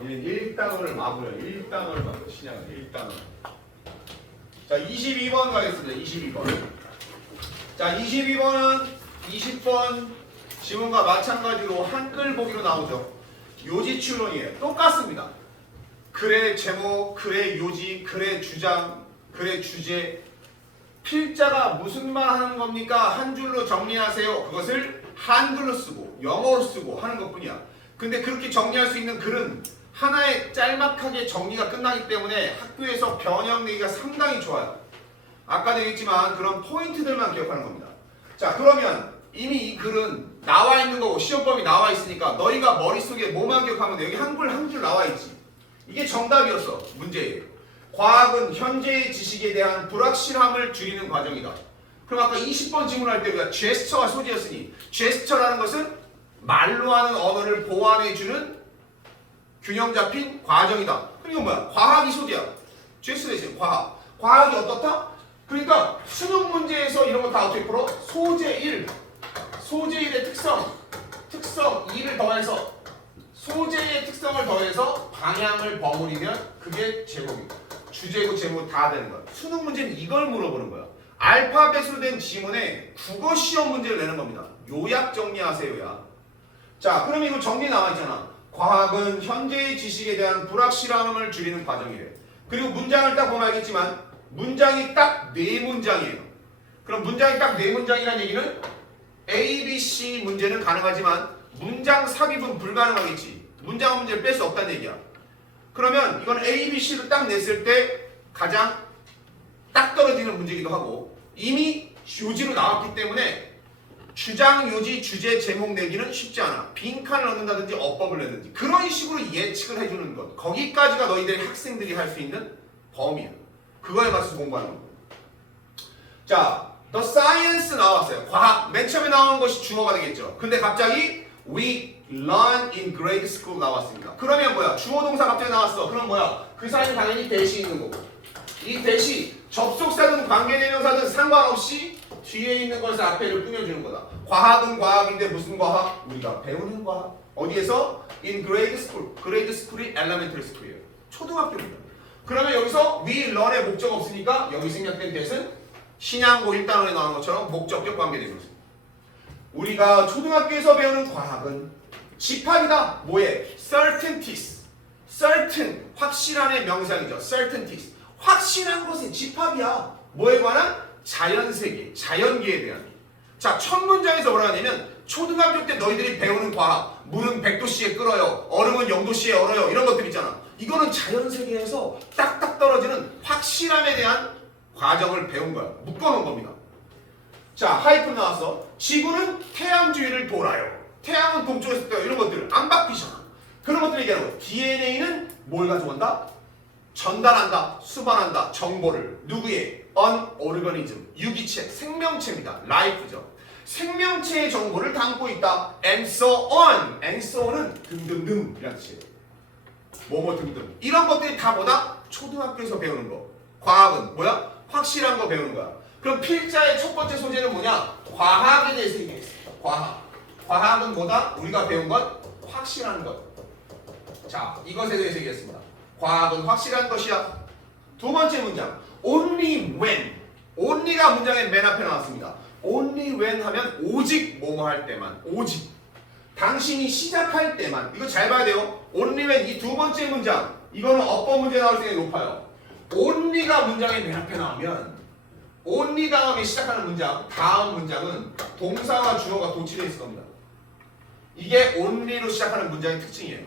우리는 1단원을 마무려. 1단원을 마무려. 신약은 1단원. 자, 22번 가겠습니다. 22번. 자, 22번은 20번 지문과 마찬가지로 한글 보기로 나오죠. 요지 추론이에요. 똑같습니다. 글의 제목, 글의 요지, 글의 주장, 글의 주제. 필자가 무슨 말 하는 겁니까? 한 줄로 정리하세요. 그것을 한글로 쓰고 영어로 쓰고 하는 것뿐이야. 근데 그렇게 정리할 수 있는 글은 하나의 짤막하게 정리가 끝나기 때문에 학교에서 변형내기가 상당히 좋아요. 아까도 얘기했지만 그런 포인트들만 기억하는 겁니다. 자, 그러면 이미 이 글은 나와 있는 거고 시험범위 나와 있으니까 너희가 머릿속에 뭐만 기억하면 돼? 여기 한글 한 줄 나와 있지. 이게 정답이었어. 문제예요. 과학은 현재의 지식에 대한 불확실함을 줄이는 과정이다. 그럼 아까 20번 질문할 때 우리가 제스처가 소재였으니 제스처라는 것은 말로 하는 언어를 보완해주는 균형 잡힌 과정이다. 그럼 이건 뭐야? 과학이 소재야. 제스처 대신 과학. 과학이 어떻다? 그러니까 수능 문제에서 이런 거 다 어떻게 풀어? 소재 1. 소재 1의 특성 2를 더해서 소재의 특성을 더해서 방향을 버무리면 그게 제목이다. 주제고 제목 다 되는 거야. 수능 문제는 이걸 물어보는 거야. 알파벳으로 된 지문에 국어 시험 문제를 내는 겁니다. 요약 정리하세요야. 자, 그럼 이거 정리 나와 있잖아. 과학은 현재의 지식에 대한 불확실함을 줄이는 과정이래. 그리고 문장을 딱 보면 알겠지만 문장이 딱 4문장이에요. 그럼 문장이 딱 4문장이라는 얘기는 A, B, C 문제는 가능하지만 문장 삽입은 불가능하겠지. 문장 문제를 뺄 수 없다는 얘기야. 그러면 이건 A, B, C를 딱 냈을 때 가장 딱 떨어지는 문제이기도 하고 이미 요지로 나왔기 때문에 주장, 요지, 주제, 제목 내기는 쉽지 않아. 빈칸을 넣는다든지 어법을 내든지 그런 식으로 예측을 해주는 것. 거기까지가 너희들 학생들이 할 수 있는 범위야. 그거에 맞춰서 공부하는 거. 자, The Science 나왔어요. 과학. 맨 처음에 나온 것이 주어가 되겠죠. 근데 갑자기 We learn in grade school 나왔습니다. 그러면 뭐야? 주어 동사 갑자기 나왔어. 그럼 뭐야? 그 사이는 당연히 대시 있는 거고. 이 대시 접속사든 관계대명사든 상관없이 뒤에 있는 것을 앞에를 꾸며주는 거다. 과학은 과학인데 무슨 과학? 우리가 배우는 과학. 어디에서? In grade school. grade school이 elementary school이에요. 초등학교입니다. 그러면 여기서 we learn의 목적 없으니까 여기 생략된 대신 신양고 1단원에 나오는 것처럼 목적격 관계대명사. 우리가 초등학교에서 배우는 과학은 집합이다. 뭐에? certainties. certain, 확실한의 명상이죠. certainties. 확실한 것의 집합이야. 뭐에 관한? 자연세계, 자연계에 대한. 자, 첫 문장에서 뭐라 하냐면 초등학교 때 너희들이 배우는 과학, 물은 100도씨에 끓어요, 얼음은 0도씨에 얼어요, 이런 것들 있잖아. 이거는 자연세계에서 딱딱 떨어지는 확실함에 대한 과정을 배운 거야. 묶어놓은 겁니다. 자, 하이픈 나왔어. 지구는 태양 주위를 돌아요. 태양은 동쪽에서 떠요. 이런 것들 안 바뀌잖아. 그런 것들 얘기하는 거야. DNA는 뭘 가져간다? 전달한다, 수반한다, 정보를. 누구의? On organism, 유기체, 생명체입니다. life죠. 생명체의 정보를 담고 있다. And so on. and so on은 등등등 이라는 뜻이에요. 뭐뭐 등등. 이런 것들이 다 뭐다? 초등학교에서 배우는 거. 과학은 뭐야? 확실한 거 배우는 거야. 그럼 필자의 첫 번째 소재는 뭐냐? 과학에 대해서 얘기했습니다. 과학. 과학은 뭐다? 우리가 배운 것, 확실한 것. 자, 이것에 대해서 얘기했습니다. 과학은 확실한 것이야. 두 번째 문장. Only when. only가 문장의 맨 앞에 나왔습니다. Only when 하면 오직 뭐뭐 할 때만. 오직. 당신이 시작할 때만. 이거 잘 봐야 돼요. Only when 이 두 번째 문장. 이거는 어법 문제 나올 확률이 높아요. Only가 문장의 맨 앞에 나오면 only 다음에 시작하는 문장, 다음 문장은 동사와 주어가 도치되어 있을 겁니다. 이게 only로 시작하는 문장의 특징이에요.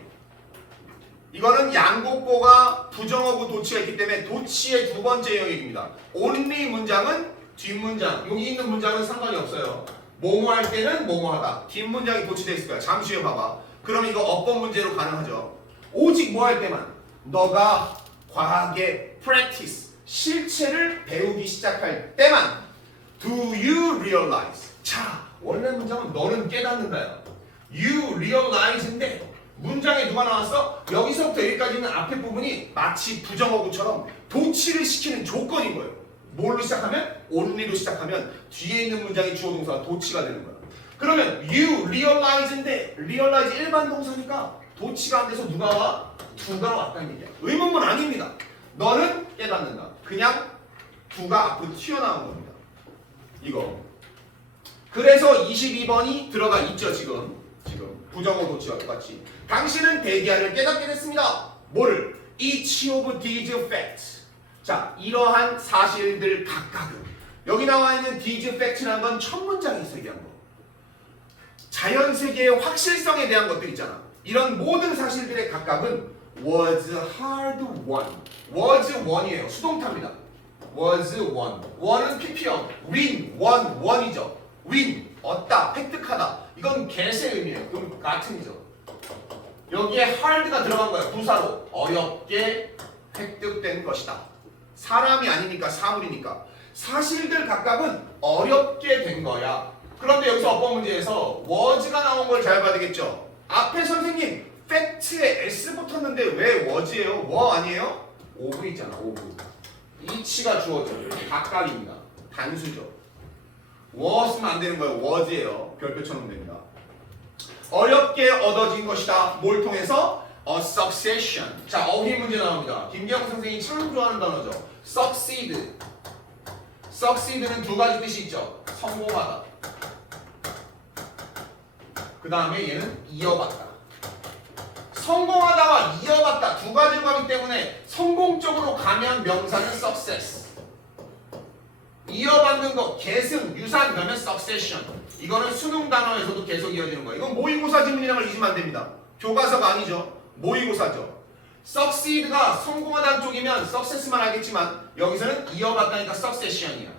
이거는 양곡보가 부정어구 도치가 있기 때문에 도치의 두 번째 영역입니다. only 문장은 뒷문장, 여기 있는 문장은 상관이 없어요. 뭐뭐 할 때는 뭐뭐 하다. 뒷문장이 도치되어 있을 거야. 잠시 후에 봐봐. 그럼 이거 어법 문제로 가능하죠. 오직 뭐 할 때만. 너가 과학의 practice, 실체를 배우기 시작할 때만. Do you realize? 자, 원래 문장은 너는 깨닫는다요. You realize인데 문장에 누가 나왔어? 여기서부터 여기까지는 앞에 부분이 마치 부정어구처럼 도치를 시키는 조건인 거예요. 뭘로 시작하면? only로 시작하면 뒤에 있는 문장의 주어 동사가 도치가 되는 거야. 그러면 you realize인데 realize 일반 동사니까 도치가 안 돼서 누가 와? 두가 왔다는 얘기야. 의문문 아닙니다. 너는 깨닫는다. 그냥 두가 앞으로 튀어나온 겁니다. 이거. 그래서 22번이 들어가 있죠. 지금 부정어 도치와 똑같이. 당신은 대기하를 깨닫게 됐습니다. 뭐를? Each of these facts. 자, 이러한 사실들 각각은. 여기 나와 있는 these facts라는 건 첫 문장에서 얘기한 거. 자연세계의 확실성에 대한 것들 있잖아. 이런 모든 사실들의 각각은 was hard won. was won이에요. 수동태입니다. was won. won은 PP형. win, won, won이죠. win, 얻다, 획득하다. 이건 get의 의미예요. 그럼 같은이죠. 여기에 hard가 들어간 거예요. 부사로. 어렵게 획득된 것이다. 사람이 아니니까 사물이니까. 사실들 각각은 어렵게 된 거야. 그런데 여기서 어법 문제에서 was가 나온 걸 잘 봐야 되겠죠. 앞에 선생님 팩트에 S 붙었는데 왜 was예요? 워 아니에요? 오브 있잖아. 오브. each가 주어져. 각각입니다. 단수죠. was면 안 되는 거예요. was예요. 별표 쳐놓으면 됩니다. 어렵게 얻어진 것이다. 뭘 통해서? A succession. 자, 어휘 문제 나옵니다. 김기영 선생님이 참 좋아하는 단어죠. succeed. succeed는 두 가지 뜻이 있죠. 성공하다. 그 다음에 얘는 이어받다. 성공하다와 이어받다 두 가지로 가기 때문에 성공적으로 가면 명사는 success. 이어받는 거, 계승, 유산 그러면 succession. 이거는 수능 단어에서도 계속 이어지는 거예요. 이건 모의고사 지문이라는 걸 잊으면 안 됩니다. 교과서가 아니죠. 모의고사죠. succeed가 성공하다는 쪽이면 success만 알겠지만 여기서는 이어받다니까 succession이야.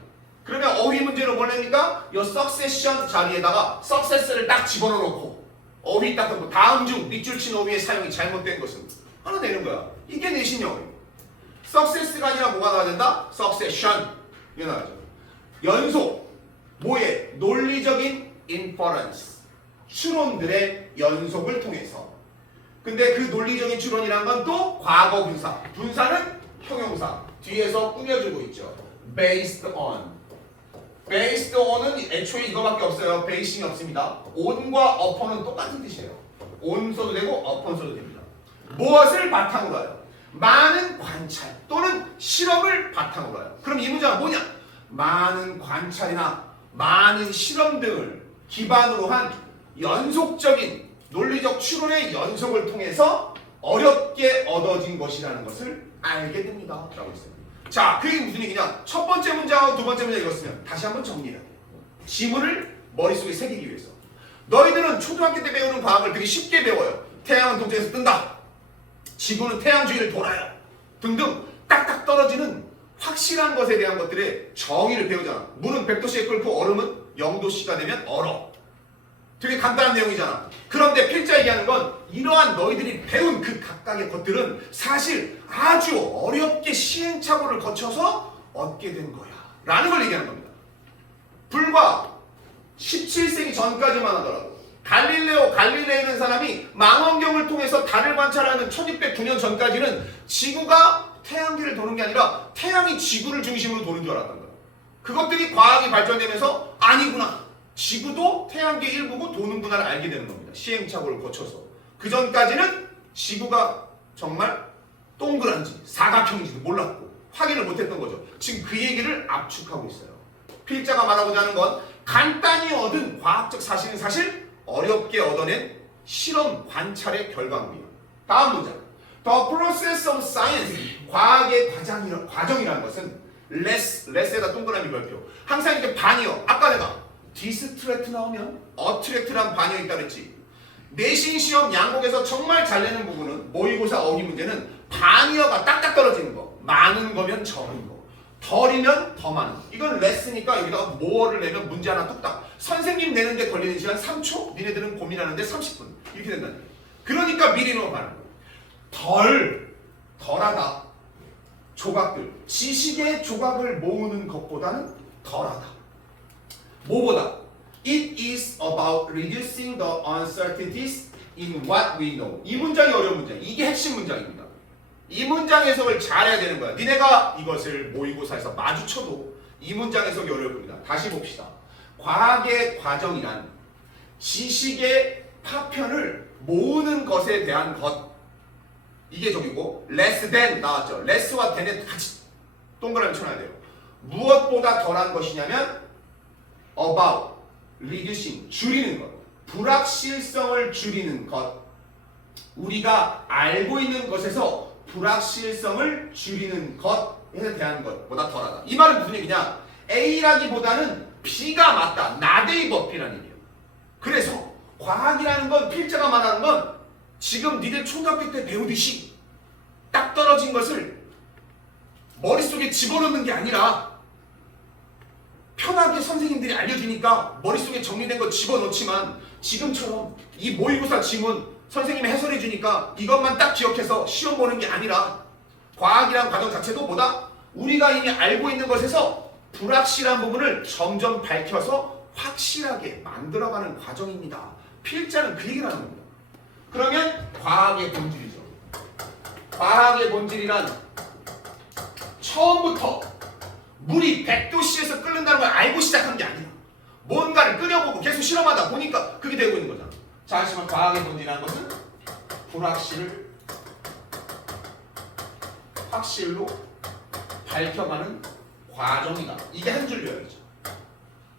그러면 어휘 문제로 보내니까 이 succession 자리에다가 success를 딱 집어넣고 어휘 딱 하고 다음 중 밑줄 친 어휘의 사용이 잘못된 것은 하나 내는 거야. 이게 내신 어휘. success가 아니라 뭐가 나와야 된다? succession. 이게 나와야죠. 연속. 뭐에? 논리적인 inference. 추론들의 연속을 통해서. 근데 그 논리적인 추론이란 건 또 과거 분사. 분사는 형용사. 뒤에서 꾸며주고 있죠. based on. based on은 애초에 이거밖에 없어요. 베이싱이 없습니다. on과 upon은 똑같은 뜻이에요. on 써도 되고 upon 써도 됩니다. 무엇을 바탕으로 하여? 많은 관찰 또는 실험을 바탕으로 하여. 그럼 이 문장은 뭐냐? 많은 관찰이나 많은 실험 등을 기반으로 한 연속적인 논리적 추론의 연속을 통해서 어렵게 얻어진 것이라는 것을 알게 됩니다. 라고 했어요. 자, 그게 무슨 얘기냐? 첫 번째 문장하고 두 번째 문장 읽었으면 다시 한번 정리해야 돼요. 지문을 머릿속에 새기기 위해서. 너희들은 초등학교 때 배우는 과학을 되게 쉽게 배워요. 태양은 동쪽에서 뜬다. 지구는 태양 주위를 돌아요. 등등 딱딱 떨어지는 확실한 것에 대한 것들의 정의를 배우잖아. 물은 100도씨에 끓고 얼음은 0도씨가 되면 얼어. 되게 간단한 내용이잖아. 그런데 필자 얘기하는 건 이러한 너희들이 배운 그 각각의 것들은 사실 아주 어렵게 시행착오를 거쳐서 얻게 된 거야 라는 걸 얘기하는 겁니다. 불과 17세기 전까지만 하더라도 갈릴레이라는 사람이 망원경을 통해서 달을 관찰하는 1609년 전까지는 지구가 태양계를 도는 게 아니라 태양이 지구를 중심으로 도는 줄 알았단 거야. 그것들이 과학이 발전되면서 아니구나. 지구도 태양계 일부고 도는구나를 알게 되는 겁니다. 시행착오를 거쳐서. 그 전까지는 지구가 정말 동그란지 사각형인지도 몰랐고 확인을 못했던 거죠. 지금 그 얘기를 압축하고 있어요. 필자가 말하고자 하는 건 간단히 얻은 과학적 사실은 사실 어렵게 얻어낸 실험 관찰의 결과물이에요. 다음 문장. The process of science. 과학의 과정이라는 것은 less에다 동그라미 별표. 항상 이렇게 반이요. 아까 내가 디스트랙트 나오면 어트랙트란 반이어 있다 그랬지. 내신 시험 양국에서 정말 잘 내는 부분은 모의고사 어휘 문제는 반이어가 딱딱 떨어지는 거. 많은 거면 적은 거. 덜이면 더 많은 거. 이건 레스니까 여기다가 모어를 내면 문제 하나 뚝딱. 선생님 내는데 걸리는 시간 3초. 니네들은 고민하는데 30분. 이렇게 된다는 거예요. 그러니까 미리 넣어봐는 거예요. 덜하다. 조각들. 지식의 조각을 모으는 것보다는 덜하다. 뭐보다? It is about reducing the uncertainties in what we know. 이 문장이 어려운 문장. 이게 핵심 문장입니다. 이 문장 해석을 잘해야 되는 거야. 니네가 이것을 모의고사에서 마주쳐도 이 문장 해석이 어려울 겁니다. 다시 봅시다. 과학의 과정이란 지식의 파편을 모으는 것에 대한 것. 이게 저기고 less than 나왔죠. less와 than에 같이 동그라미 쳐놔야 돼요. 무엇보다 덜한 것이냐면 about, reducing, 줄이는 것. 불확실성을 줄이는 것. 우리가 알고 있는 것에서 불확실성을 줄이는 것에 대한 것보다 덜하다. 이 말은 무슨 얘기냐? A라기보다는 B가 맞다. not A but B라는 얘기예요. 그래서 과학이라는 건 필자가 말하는 건 지금 니들 초등학교 때 배우듯이 딱 떨어진 것을 머릿속에 집어넣는 게 아니라 편하게 선생님들이 알려주니까 머릿속에 정리된 거 집어넣지만 지금처럼 이 모의고사 지문 선생님이 해설해 주니까 이것만 딱 기억해서 시험 보는 게 아니라 과학이란 과정 자체도 뭐다? 우리가 이미 알고 있는 것에서 불확실한 부분을 점점 밝혀서 확실하게 만들어가는 과정입니다. 필자는 그 얘기를 하는 겁니다. 그러면 과학의 본질이죠. 과학의 본질이란 처음부터 물이 100도씨에서 끓는다는 걸 알고 시작한 게 아니라 뭔가를 끓여보고 계속 실험하다 보니까 그게 되고 있는 거잖아. 자, 하지만 과학의 본질이라는 것은 불확실을 확실로 밝혀가는 과정이다. 이게 한 줄 요약이죠.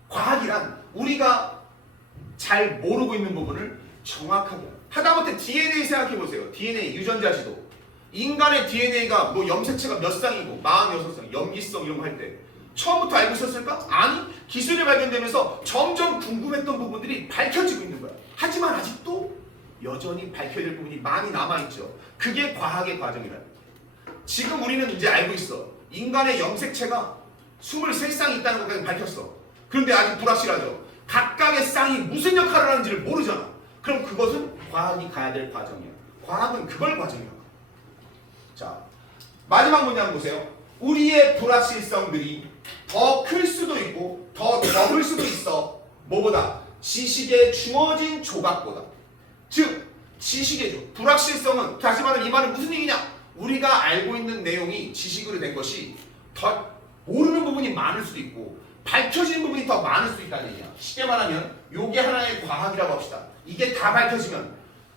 과학이란 우리가 잘 모르고 있는 부분을 정확하게 하다못해 DNA 생각해보세요. DNA 유전자 지도. 인간의 DNA가 뭐 염색체가 몇 쌍이고 46쌍, 염기성 이런 거 할 때 처음부터 알고 있었을까? 아니, 기술이 발견되면서 점점 궁금했던 부분들이 밝혀지고 있는 거야. 하지만 아직도 여전히 밝혀야 될 부분이 많이 남아있죠. 그게 과학의 과정이라는 거야. 지금 우리는 이제 알고 있어. 인간의 염색체가 23쌍이 있다는 것까지 밝혔어. 그런데 아직 불확실하죠. 각각의 쌍이 무슨 역할을 하는지를 모르잖아. 그럼 그것은 과학이 가야 될 과정이야. 과학은 그걸 과정이라고. 자, 마지막 문장 보세요. 우리의 불확실성들이 더 클 수도 있고 더 적을 수도 있어. 뭐보다? 지식에 주어진 조각보다. 즉, 지식의 불확실성은 다시 말하면 이 말은 무슨 얘기냐? 우리가 알고 있는 내용이 지식으로 된 것이 더 모르는 부분이 많을 수도 있고 밝혀지는 부분이 더 많을 수도 있다는 얘기야. 쉽게 말하면 이게 하나의 과학이라고 합시다. 이게 다 밝혀지면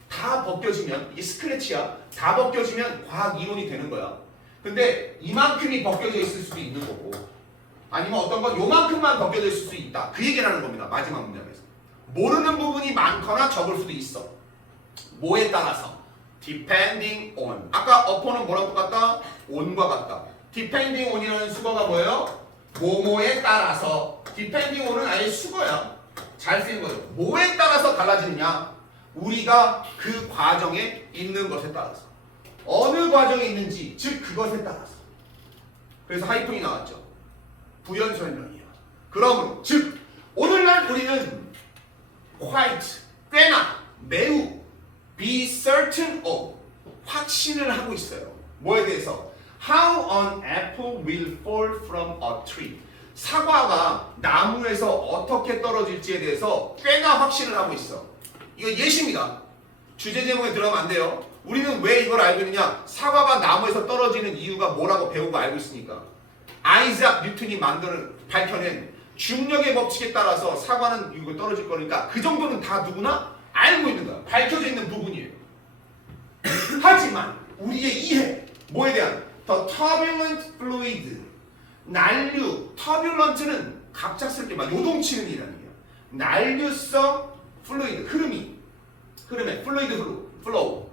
다 벗겨지면 이게 스크래치야. 다 벗겨지면 과학 이론이 되는 거야. 근데 이만큼이 벗겨져 있을 수도 있는 거고 아니면 어떤 건 요만큼만 벗겨져 있을 수 있다. 그 얘기를 하는 겁니다. 마지막 문장에서. 모르는 부분이 많거나 적을 수도 있어. 뭐에 따라서? depending on. 아까 upon은 뭐랑 똑같다? on과 같다. depending on이라는 수거가 뭐예요? 뭐뭐에 따라서. depending on은 아예 수거야. 잘 쓰인 거죠. 뭐에 따라서 달라지느냐? 우리가 그 과정에 있는 것에 따라서. 어느 과정에 있는지, 즉 그것에 따라서. 그래서 하이픈이 나왔죠. 부연 설명이야. 그러므로 즉 오늘날 우리는 quite, 꽤나, 매우 be certain of, 확신을 하고 있어요. 뭐에 대해서? How an apple will fall from a tree. 사과가 나무에서 어떻게 떨어질지에 대해서 꽤나 확신을 하고 있어. 이거 예시입니다. 주제 제목에 들어가면 안 돼요. 우리는 왜 이걸 알고 있느냐? 사과가 나무에서 떨어지는 이유가 뭐라고 배우고 알고 있으니까. 아이작 뉴턴이 밝혀낸 중력의 법칙에 따라서 사과는 이거 떨어질 거니까 그 정도는 다 누구나 알고 있는 거야. 밝혀져 있는 부분이에요. 하지만 우리의 이해, 뭐에 대한? The turbulent fluid. 난류, turbulent는 갑작스럽게 막 요동치는 이라는 얘기야. 난류성 fluid, 흐름에 fluid flow.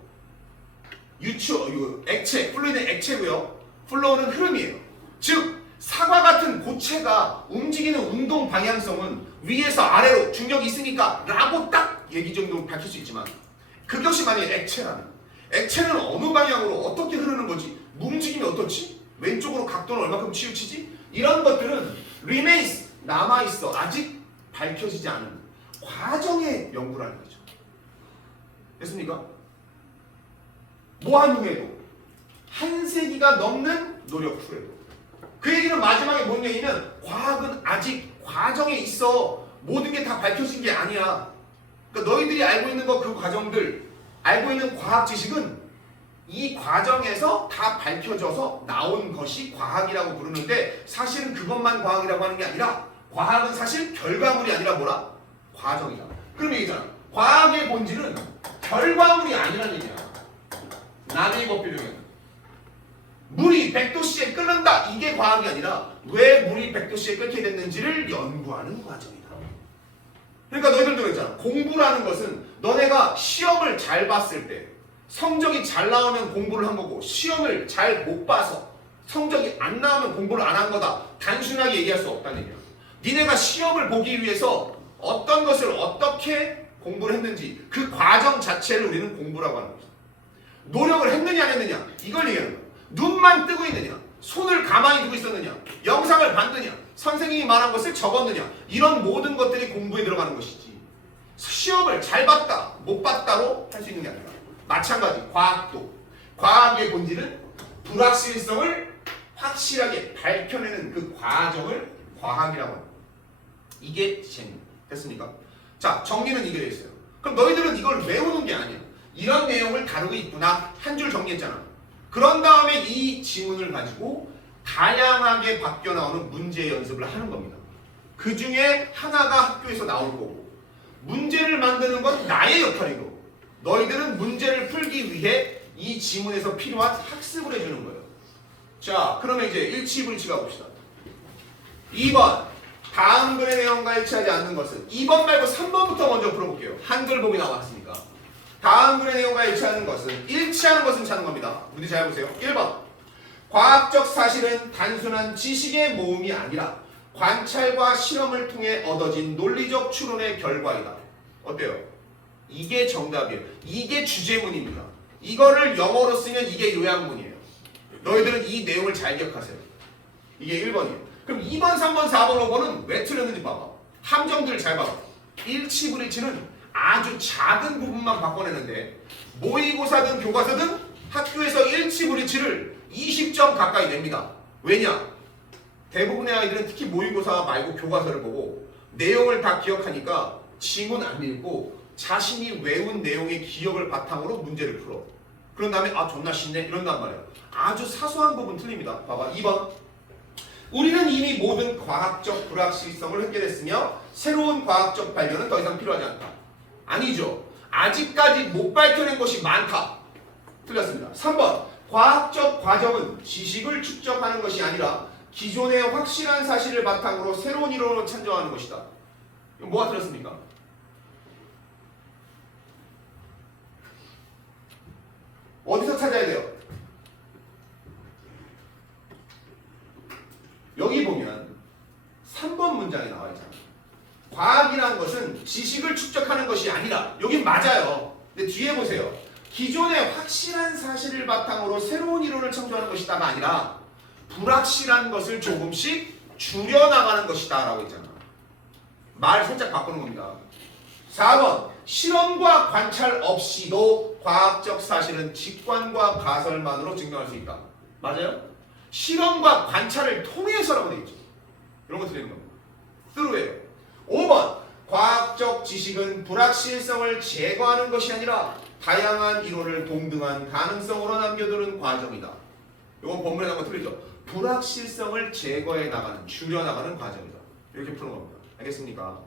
액체, fluid는 액체고요. flow는 흐름이에요. 즉 사과 같은 고체가 움직이는 운동 방향성은 위에서 아래로 중력이 있으니까 라고 딱 얘기 정도로 밝힐 수 있지만 그것이 만약에 액체라면 액체는 어느 방향으로 어떻게 흐르는 거지? 움직임이 어떻지? 왼쪽으로 각도는 얼마큼 치우치지? 이런 것들은 remains, 남아있어. 아직 밝혀지지 않은 과정의 연구라는 거죠. 됐습니까? 뭐한 후에도 한 세기가 넘는 노력 후에도 그 얘기는 마지막에 뭔 얘기는 과학은 아직 과정에 있어. 모든 게 다 밝혀진 게 아니야. 그러니까 너희들이 알고 있는 거 그 과정들, 알고 있는 과학 지식은 이 과정에서 다 밝혀져서 나온 것이 과학이라고 부르는데 사실은 그것만 과학이라고 하는 게 아니라 과학은 사실 결과물이 아니라 뭐라? 과정이다. 그럼 얘기잖아. 과학의 본질은 결과물이 아니라는 얘기야. 나누기 법비율은 물이 100도씨에 끓는다. 이게 과학이 아니라 왜 물이 100도씨에 끓게 됐는지를 연구하는 과정이다. 그러니까 너희들도 그랬잖아. 공부라는 것은 너네가 시험을 잘 봤을 때 성적이 잘 나오면 공부를 한 거고 시험을 잘 못 봐서 성적이 안 나오면 공부를 안 한 거다. 단순하게 얘기할 수 없다는 얘기야. 니네가 시험을 보기 위해서 어떤 것을 어떻게 공부를 했는지 그 과정 자체를 우리는 공부라고 하는 거죠. 노력을 했느냐 안 했느냐 이걸 얘기하는 거야. 눈만 뜨고 있느냐, 손을 가만히 두고 있었느냐, 영상을 봤느냐, 선생님이 말한 것을 적었느냐, 이런 모든 것들이 공부에 들어가는 것이지 시험을 잘 봤다 못 봤다로 할 수 있는 게 아니라 마찬가지 과학도 과학의 본질은 불확실성을 확실하게 밝혀내는 그 과정을 과학이라고 합니다. 이게 재미. 됐습니까? 자, 정리는 이게 되어 있어요. 그럼 너희들은 이걸 외우는 게 아니야. 이런 내용을 다루고 있구나. 한 줄 정리했잖아. 그런 다음에 이 지문을 가지고 다양하게 바뀌어 나오는 문제 연습을 하는 겁니다. 그 중에 하나가 학교에서 나올 거고 문제를 만드는 건 나의 역할이고 너희들은 문제를 풀기 위해 이 지문에서 필요한 학습을 해주는 거예요. 자, 그러면 이제 일치불치 가봅시다. 2번 다음 글의 내용과 일치하지 않는 것은 2번 말고 3번부터 먼저 풀어볼게요. 한글 보기 나왔으니까. 다음 글의 내용과 일치하는 것은 일치하는 것은 찾는 겁니다. 문제 잘 보세요. 1번 과학적 사실은 단순한 지식의 모음이 아니라 관찰과 실험을 통해 얻어진 논리적 추론의 결과이다. 어때요? 이게 정답이에요. 이게 주제문입니다. 이거를 영어로 쓰면 이게 요약문이에요. 너희들은 이 내용을 잘 기억하세요. 이게 1번이에요. 그럼 2번, 3번, 4번, 5번은 왜 틀렸는지 봐봐. 함정들을 잘 봐봐. 일치불일치는 아주 작은 부분만 바꿔내는데 모의고사든 교과서든 학교에서 일치불일치를 20점 가까이 냅니다. 왜냐? 대부분의 아이들은 특히 모의고사 말고 교과서를 보고 내용을 다 기억하니까 지문 안 읽고 자신이 외운 내용의 기억을 바탕으로 문제를 풀어. 그런 다음에 아 존나 쉽네 이런단 말이야. 아주 사소한 부분 틀립니다. 봐봐. 2번 우리는 이미 모든 과학적 불확실성을 해결했으며 새로운 과학적 발견은 더 이상 필요하지 않다. 아니죠. 아직까지 못 밝혀낸 것이 많다. 틀렸습니다. 3번 과학적 과정은 지식을 축적하는 것이 아니라 기존의 확실한 사실을 바탕으로 새로운 이론을 찬정하는 것이다. 이거 뭐가 틀렸습니까? 어디서 찾아야 돼요? 여기 보면 3번 문장에 나와 있잖아. 과학이라는 것은 지식을 축적하는 것이 아니라 여긴 맞아요. 근데 뒤에 보세요. 기존의 확실한 사실을 바탕으로 새로운 이론을 창조하는 것이다가 아니라 불확실한 것을 조금씩 줄여나가는 것이다 라고 했잖아. 말 살짝 바꾸는 겁니다. 4번 실험과 관찰 없이도 과학적 사실은 직관과 가설만으로 증명할 수 있다. 맞아요? 실험과 관찰을 통해서라고 되어 있죠. 이런 거 틀리는 겁니다. through예요. 5번 과학적 지식은 불확실성을 제거하는 것이 아니라 다양한 이론을 동등한 가능성으로 남겨두는 과정이다. 이건 본문에 나온 거 틀리죠. 불확실성을 제거해 나가는, 줄여나가는 과정이다. 이렇게 푸는 겁니다. 알겠습니까?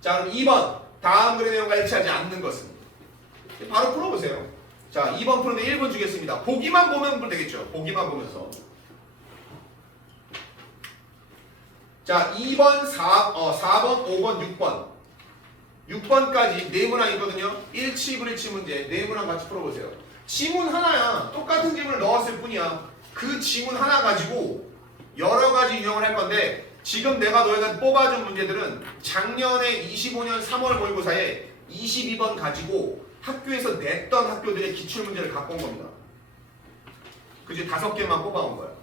자, 그럼 2번 다음 글의 내용과 일치하지 않는 것은 바로 풀어보세요. 자, 2번 푸는데 1분 주겠습니다. 보기만 보면 풀면 되겠죠. 보기만 보면서. 자, 2번, 4번, 5번, 6번. 6번까지 네 문항 있거든요. 일치불일치 문제 네 문항 같이 풀어보세요. 지문 하나야. 똑같은 지문을 넣었을 뿐이야. 그 지문 하나 가지고 여러 가지 유형을 할 건데 지금 내가 너희가 뽑아준 문제들은 작년에 25년 3월 모의고사에 22번 가지고 학교에서 냈던 학교들의 기출문제를 갖고 온 겁니다. 그지? 5개만 뽑아온 거야.